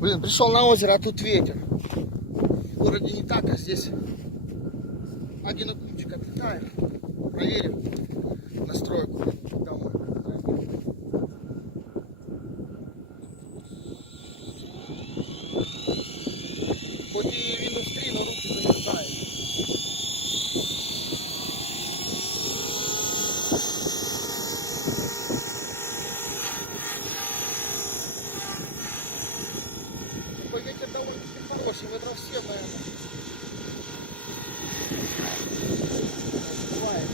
Блин, пришел на озеро, а тут ветер. В городе не так, а здесь один окунчик отлетает. Проверим настройку домой. Хоть и -3, но руки замерзают. Такой ветер довольно-таки хороший, метров 7, наверное. Бывает.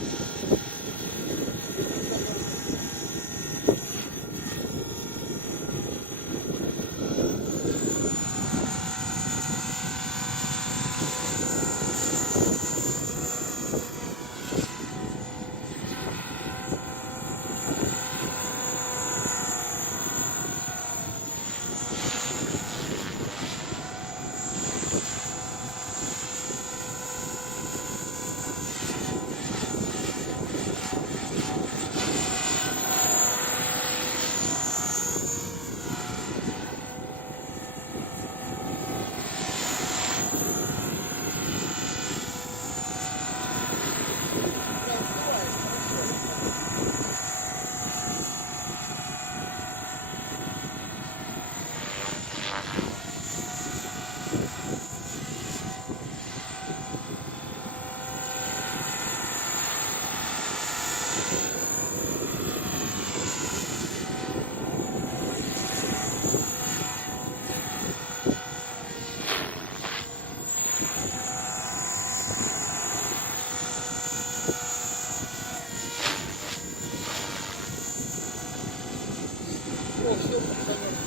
О, все, замерз.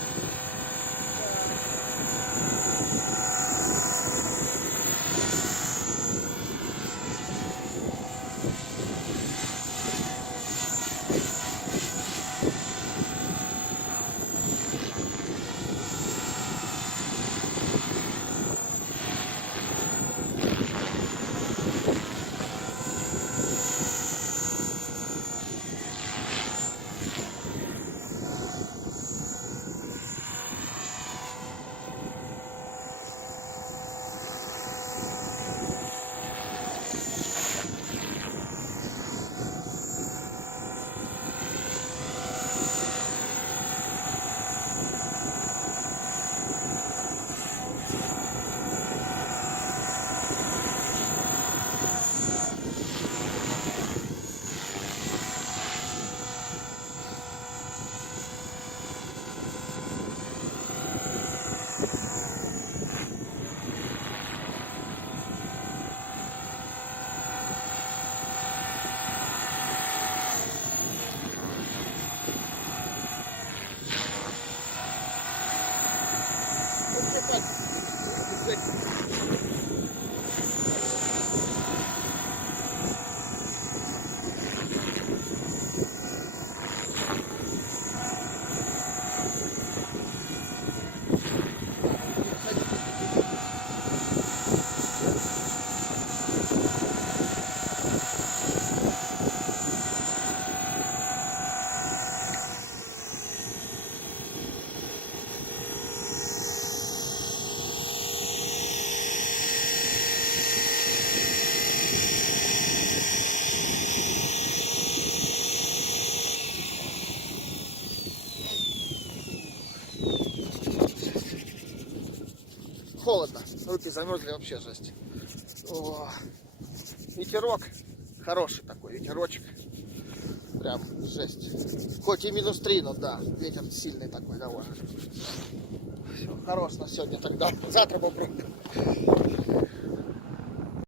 Холодно, руки замерзли, вообще жесть. О, ветерок хороший такой, ветерочек, прям жесть. Хоть и -3, но да, ветер сильный такой довольно. Все, хорош на сегодня тогда, завтра попробуем.